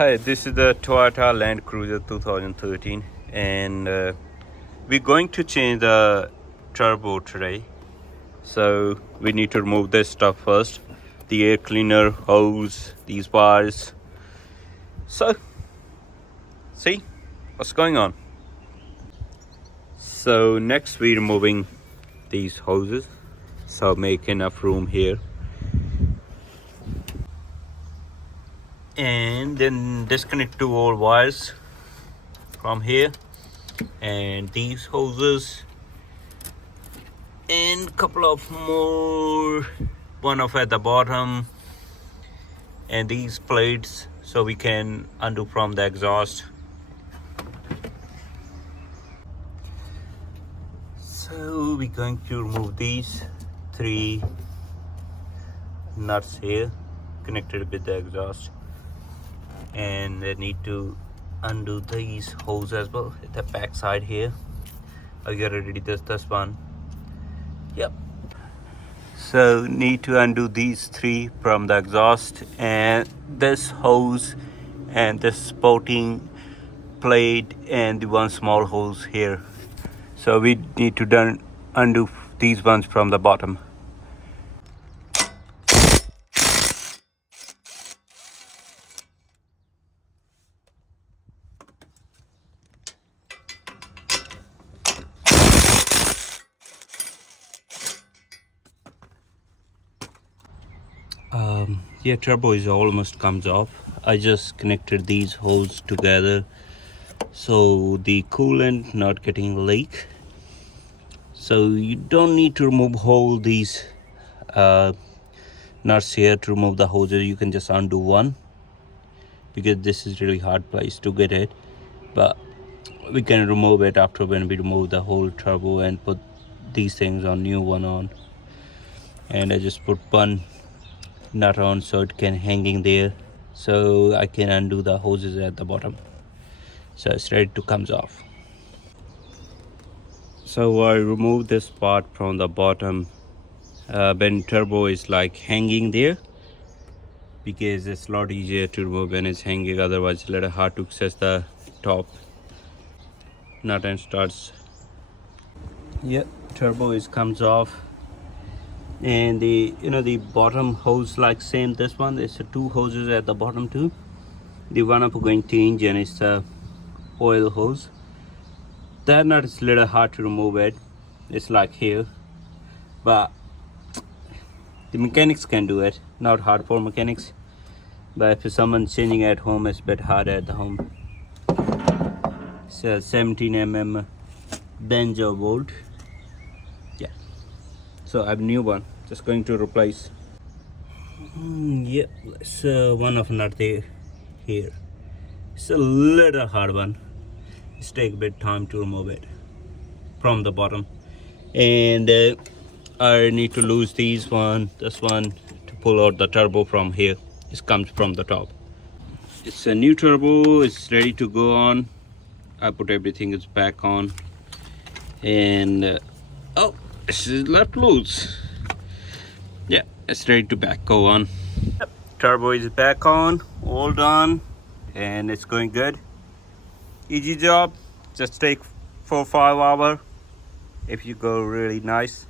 Hi, this is the Toyota Land Cruiser 2013, and we're going to change the turbo today. So we need to remove this stuff first, the air cleaner, hose, these wires. So see what's going on. So next we're removing these hoses, so make enough room here, and then disconnect two old wires from here and these hoses, and a couple of more, one off at the bottom, and these plates so we can undo from the exhaust. So we're going to remove these three nuts here connected with the exhaust, and I need to undo these holes as well at the back side here. I already did this one. Yep. So need to undo these three from the exhaust, and this hose and this sporting plate and the one small hose here. So we need to undo these ones from the bottom. Yeah, turbo is almost comes off. I just connected these hoses together so the coolant not getting leak. So you don't need to remove all these nuts here to remove the hoses. You can just undo one, because this is really hard place to get it, but we can remove it after when we remove the whole turbo and put these things on, new one on. And I just put one nut on so it can hanging there, so I can undo the hoses at the bottom, so it's ready to comes off. So I remove this part from the bottom when turbo is like hanging there, because it's a lot easier to remove when it's hanging, otherwise it's a little hard to access the top nut and starts. Yep, turbo is comes off, and the bottom hose like same. This one, there's two hoses at the bottom too. The one up going to engine is the oil hose. That nut is a little hard to remove it. It's like here, but the mechanics can do it. Not hard for mechanics, but if someone's changing at home, it's a bit hard at the home. It's a 17 mm Banjo bolt. Yeah, so I have a new one, just going to replace. Yep, it's one of nut there here. It's a little hard one. It's take a bit time to remove it from the bottom, and I need to lose this one to pull out the turbo from here. It comes from the top. It's a new turbo. It's ready to go on. I put everything is back on, and oh, it's left loose. Yeah, it's ready to go on. Yep. Turbo is back on, all done, and it's going good. Easy job, just take 4-5 hours if you go really nice.